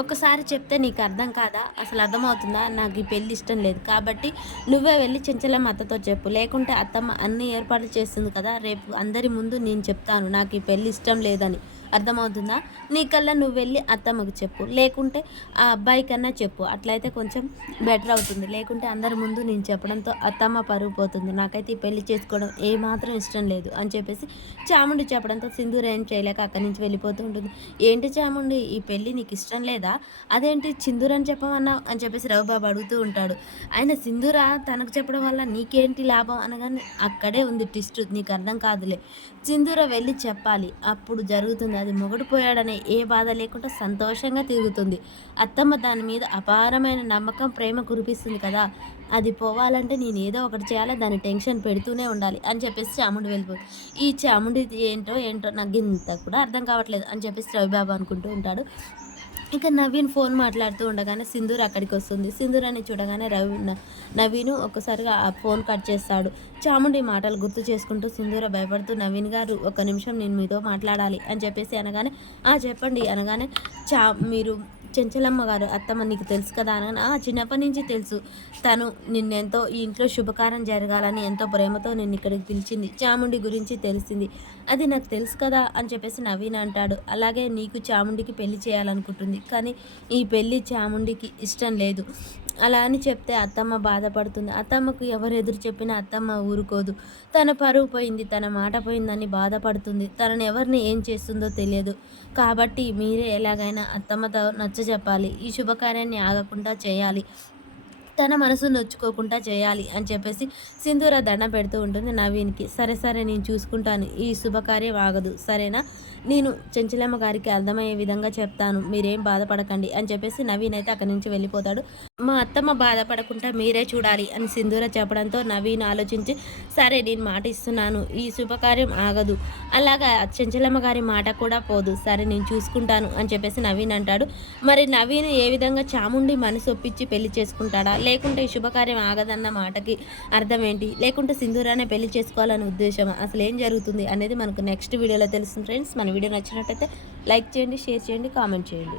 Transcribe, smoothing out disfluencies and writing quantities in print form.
ఒకసారి చెప్తే నీకు అర్థం కాదా? అసలు అర్థమవుతుందా? నాకు ఈ పెళ్లి ఇష్టం లేదు. కాబట్టి నువ్వే వెళ్లి చెంచలమ్మ అత్తతో చెప్పు. లేకుంటే అత్తమ్మ అన్ని ఏర్పాట్లు చేస్తుంది కదా! రేపు అందరి ముందు నేను చెప్తాను నాకు ఈ పెళ్లి ఇష్టం లేదని. అర్థమవుతుందా? నీకల్లా నువ్వు వెళ్లి అత్తమ్మకి చెప్పు. లేకుంటే ఆ అబ్బాయికన్నా చెప్పు. అట్లయితే కొంచెం బెటర్ అవుతుంది. లేకుంటే అందరి ముందు నేను చెప్పడంతో అత్తమ్మ పరువు పోతుంది. నాకైతే ఈ పెళ్లి చేసుకోవడం ఏమాత్రం ఇష్టం లేదు అని చెప్పేసి చాముండి చెప్పడంతో సింధూర ఏం చేయలేక అక్కడి నుంచి వెళ్ళిపోతూ ఉంటుంది. ఏంటి చాముండి ఈ పెళ్లి నీకు ఇష్టం లేదా? అదేంటి సింధూర అని చెప్పమన్నావు అని చెప్పేసి రవిబాబు అడుగుతూ ఉంటాడు. ఆయన సింధూర తనకు చెప్పడం వల్ల నీకేంటి లాభం అనగానే అక్కడే ఉంది ట్విస్ట్. నీకు అర్థం కాదులే. సింధూర వెళ్ళి చెప్పాలి. అప్పుడు జరుగుతుంది. అది మొగుడు పోయాడనే ఏ బాధ లేకుండా సంతోషంగా తిరుగుతుంది. అత్తమ్మ దాని మీద అపారమైన నమ్మకం, ప్రేమ కురిపిస్తుంది కదా! అది పోవాలంటే నేను ఏదో ఒకటి చేయాలి. దాన్ని టెన్షన్ పెడుతూనే ఉండాలి అని చెప్పేసి చాముండి వెళ్ళిపోతుంది. ఈ చాముండి ఏంటో ఏంటో నాకు ఇంత కూడా అర్థం కావట్లేదు అని చెప్పేసి రవిబాబు అనుకుంటూ ఉంటాడు. ఇక నవీన్ ఫోన్ మాట్లాడుతూ ఉండగానే సింధూర్ అక్కడికి వస్తుంది. సింధూరాన్ని చూడగానే నవీను ఒక్కసారిగా ఆ ఫోన్ కట్ చేస్తాడు. చాముండి మాటలు గుర్తు చేసుకుంటూ సింధూర భయపడుతూ నవీన్ గారు ఒక్క నిమిషం నేను మీతో మాట్లాడాలి అని చెప్పేసి అనగానే చెప్పండి అనగానే మీరు చెంచలమ్మ గారు అత్తమ్మ నీకు తెలుసు కదా అనగానే చిన్నప్పటి నుంచి తెలుసు. తను నిన్నెంతో ఈ ఇంట్లో శుభకార్యం జరగాలని ఎంతో ప్రేమతో నిన్ను ఇక్కడికి పిలిచింది. చాముండి గురించి తెలిసింది. అది నాకు తెలుసు కదా అని చెప్పేసి నవీన్ అంటాడు. అలాగే నీకు చాముండికి పెళ్లి చేయాలనుకుంటుంది. కానీ ఈ పెళ్లి చాముండికి ఇష్టం లేదు. అలా అని చెప్తే అత్తమ్మ బాధపడుతుంది. అత్తమ్మకు ఎవరు ఎదురు చెప్పినా అత్తమ్మ ఊరుకోదు. తన పరువు పోయింది, తన మాట పోయిందని బాధపడుతుంది. తనని ఎవరిని ఏం చేస్తుందో తెలియదు. కాబట్టి మీరే ఎలాగైనా అత్తమ్మతో నచ్చజెప్పాలి. ఈ శుభకార్యాన్ని ఆగకుండా చేయాలి. తన మనసు నొచ్చుకోకుండా చేయాలి అని చెప్పేసి సింధూర దండం పెడుతూ ఉంటుంది నవీన్‌కి. సరే, సరే నేను చూసుకుంటాను. ఈ శుభకార్యం ఆగదు. సరేనా? నేను చెంచలమ్మ గారికి అర్థమయ్యే విధంగా చెప్తాను. మీరేం బాధపడకండి అని చెప్పేసి నవీన్ అయితే అక్కడి నుంచి వెళ్ళిపోతాడు. మా అత్తమ్మ బాధపడకుండా మీరే చూడాలి అని సింధూర చెప్పడంతో నవీన్ ఆలోచించి సరే నేను మాట ఇస్తున్నాను. ఈ శుభకార్యం ఆగదు. అలాగా చెంచలమ్మ గారి మాట కూడా పోదు. సరే నేను చూసుకుంటాను అని చెప్పేసి నవీన్ అంటాడు. మరి నవీన్ ఏ విధంగా చాముండి మనసు ఒప్పించి పెళ్లి చేసుకుంటాడా? లేకుంటే ఈ శుభకార్యం ఆగదన్న మాటకి అర్థం ఏంటి? లేకుంటే సింధూరానే పెళ్లి చేసుకోవాలనే ఉద్దేశమా? అసలు ఏం జరుగుతుంది అనేది మనకు నెక్స్ట్ వీడియోలో తెలుస్తుంది ఫ్రెండ్స్. మన వీడియో నచ్చినట్టయితే లైక్ చేయండి, షేర్ చేయండి, కామెంట్ చేయండి.